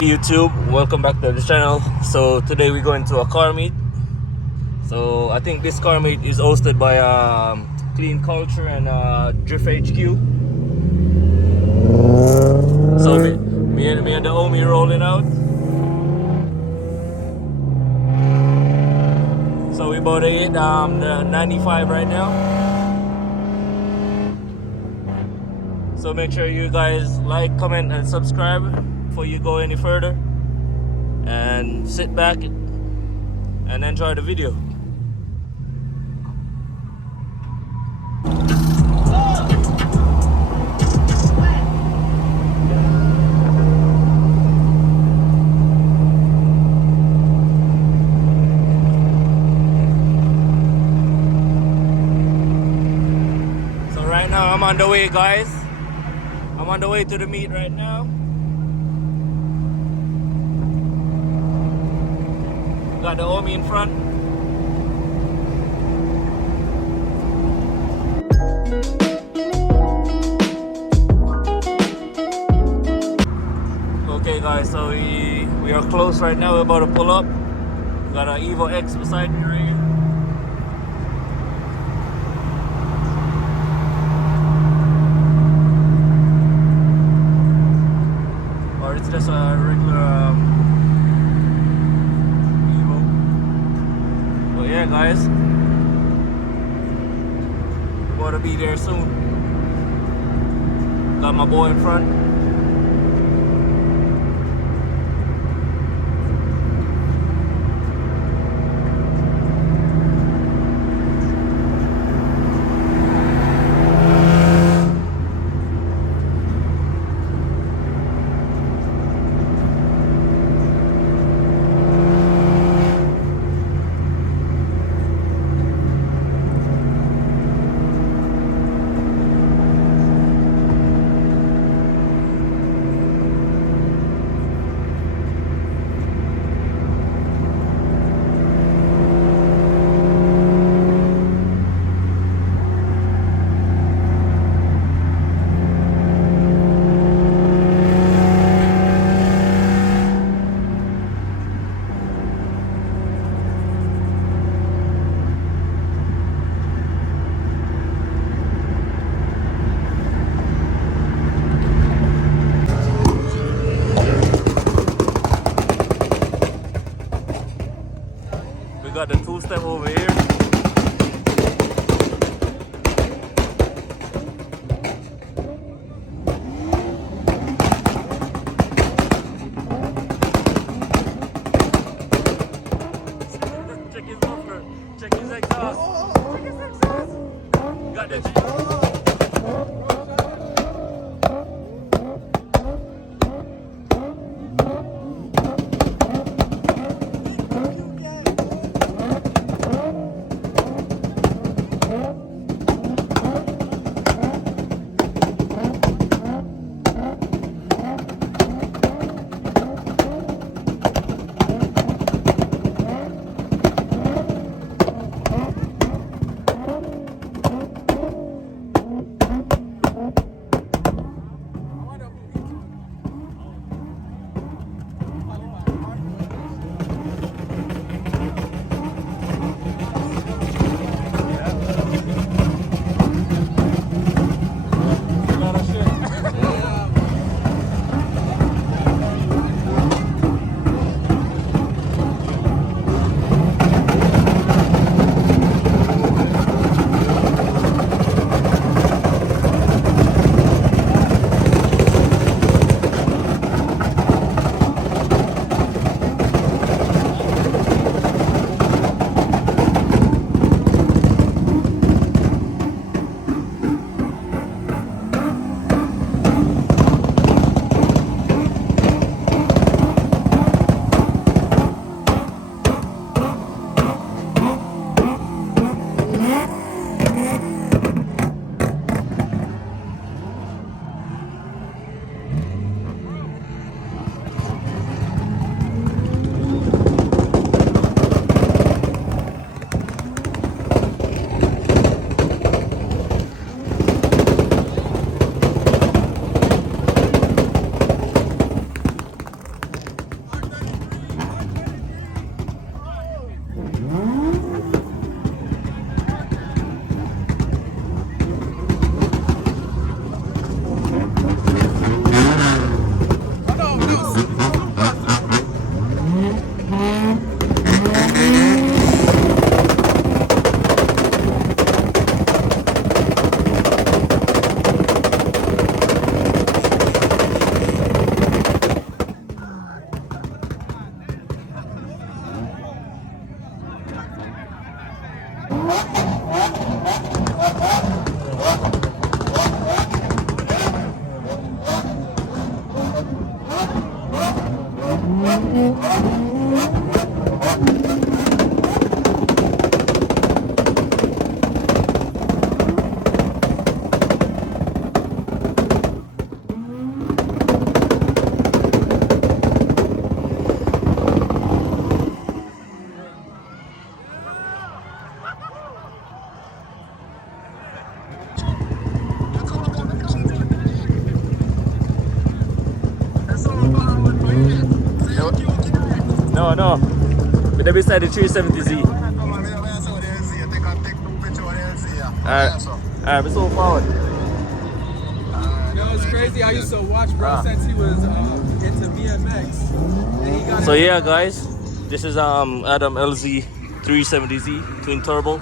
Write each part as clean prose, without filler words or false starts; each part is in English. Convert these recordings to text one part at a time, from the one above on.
YouTube, welcome back to the channel. So today we're going to a car meet. So I think this car meet is hosted by Clean Culture and Drift HQ. So me and the homie rolling out. So we about to hit the 95 right now. So make sure you guys like, comment, and subscribe before you go any further. And sit back and enjoy the video. So right now I'm on the way, guys. I'm on the way to the meet right now. Got the homie in front. Okay guys, so we are close right now. We're about to pull up. Got an Evo X beside me right here. Or it's just a regular yeah guys, we're going to be there soon. Got my boy in front. We got the two-step over here. Check his muffler. Check his exhaust. Check his exhaust. Got the No. But they beside the 370Z. Alright, we're so forward. You know, it's crazy. I used to watch bro since he was into BMX. And he got So yeah, guys, this is Adam LZ 370Z twin turbo.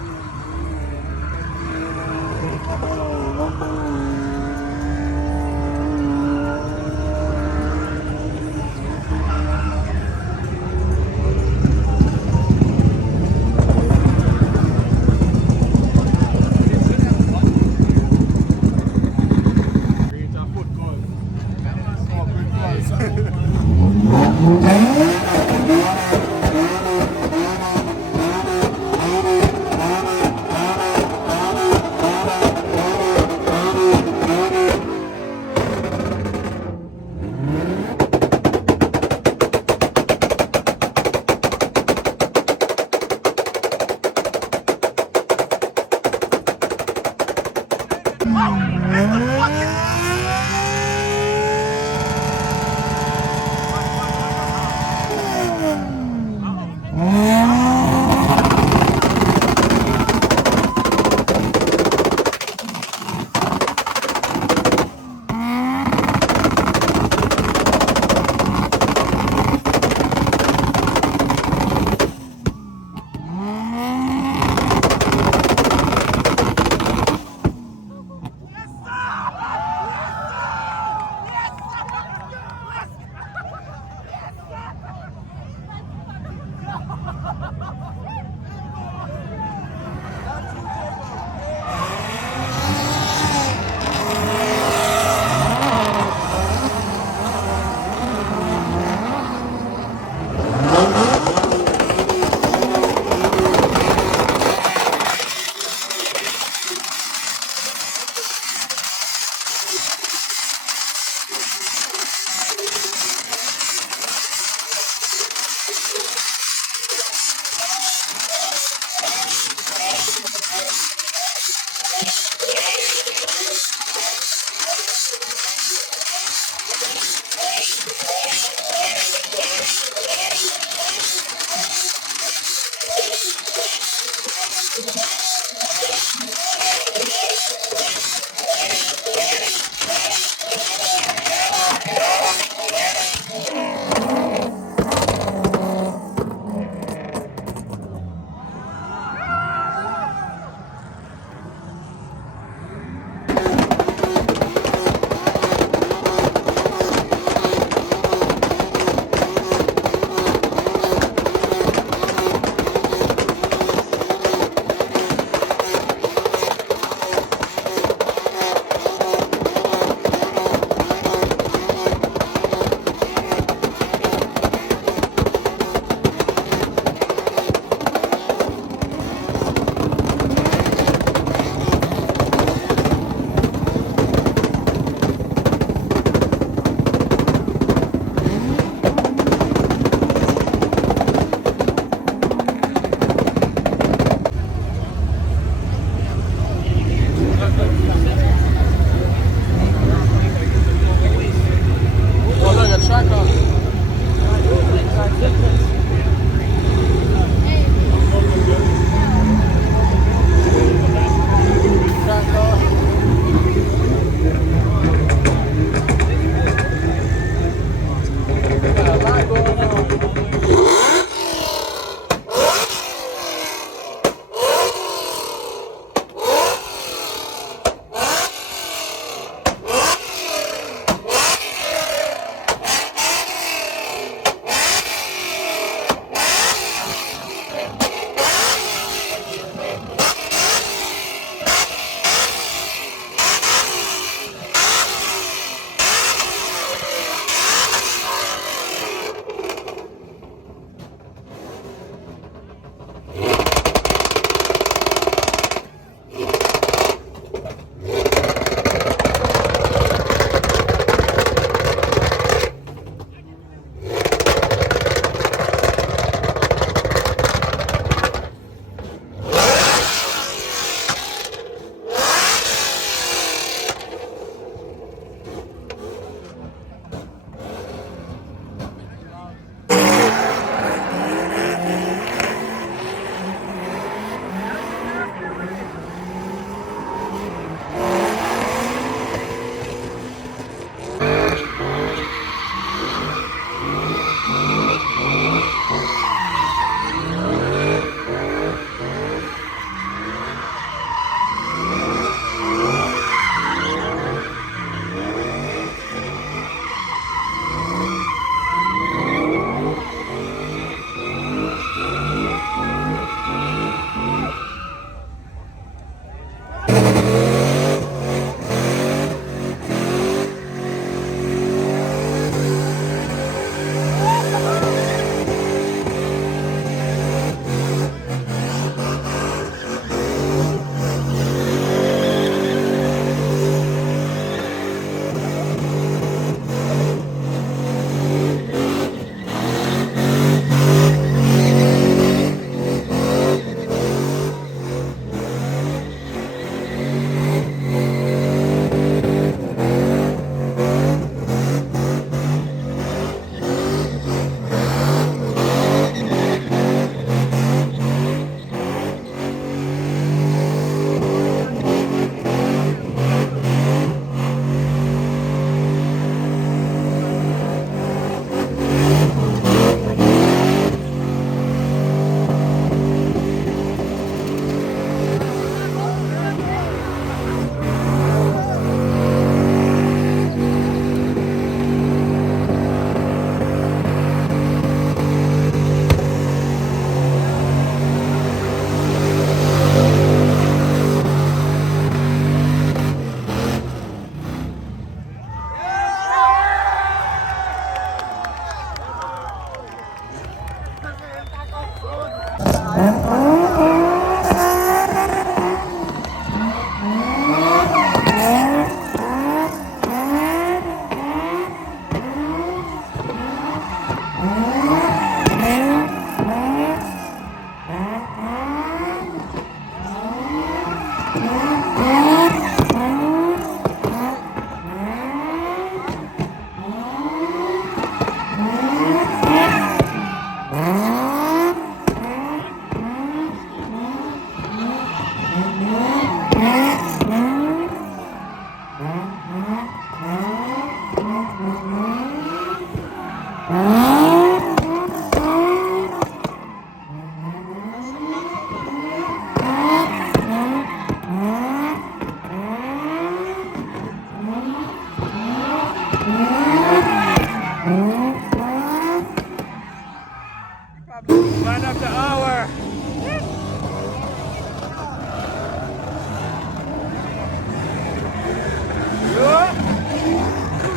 One of the hour.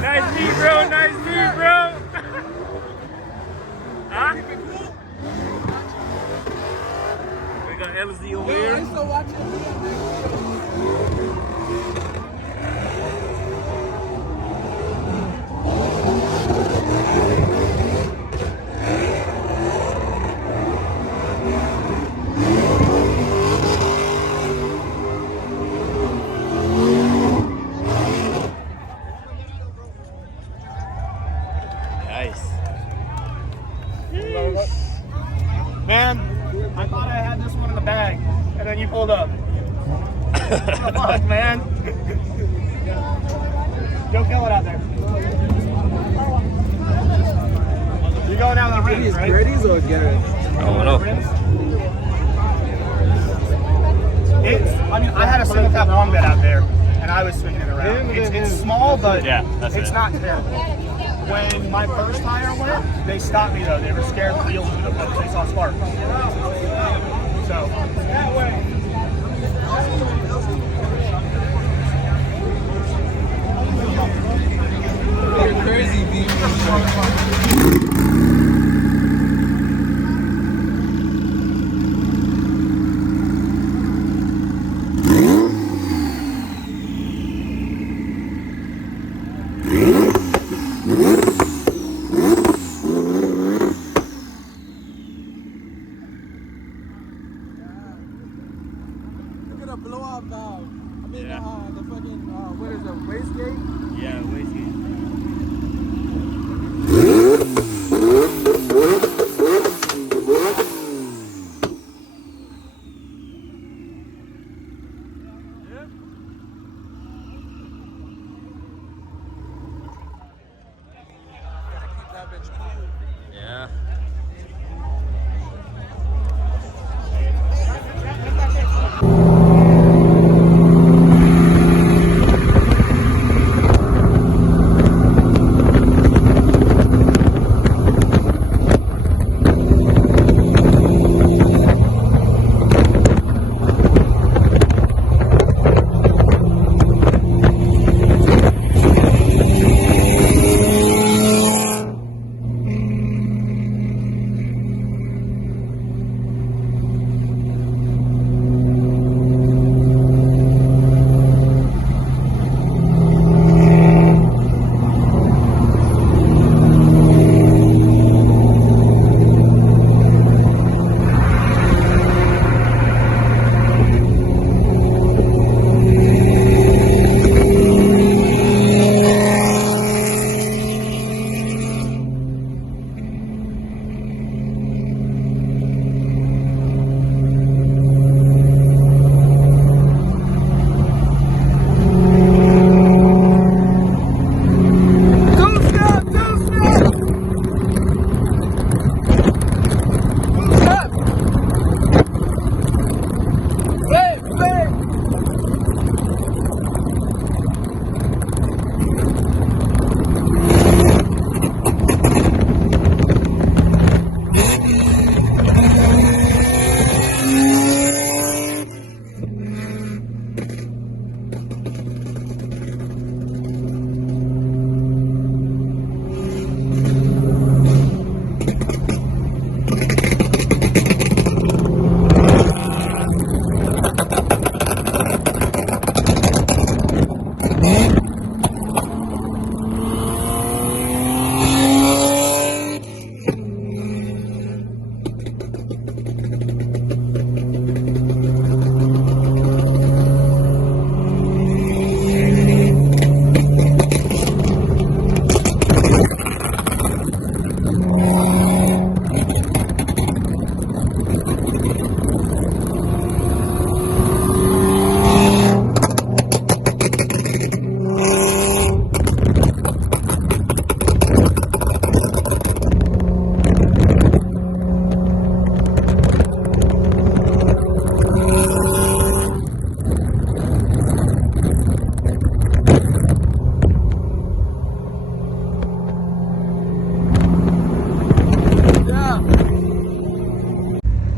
Nice beat, bro. Nice beat, bro. Huh? We got LZ over here. I still watch Nice. Man, I thought I had this one in the bag, and then you pulled up. What the fuck, man? Don't kill it out there. You're going down the rims, right? Gritties or Garrett? I don't know. I mean, I had a single tap long bed out there, and I was swinging it around. It's small, but Yeah, that's it's it. not terrible. When my first tire went, they stopped me though. They were scared the wheels would have they saw sparks. So that way. Crazy beat. Look at the blowout valve. I mean, Yeah. the fucking, what is it, wastegate? Yeah, wastegate. Keep that bitch cool. Yeah.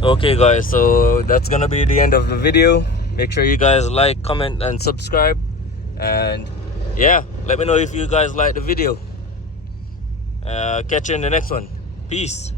Okay guys, so that's gonna be the end of the video. Make sure you guys like, comment and subscribe, and yeah, let me know if you guys like the video. Catch you in the next one. Peace.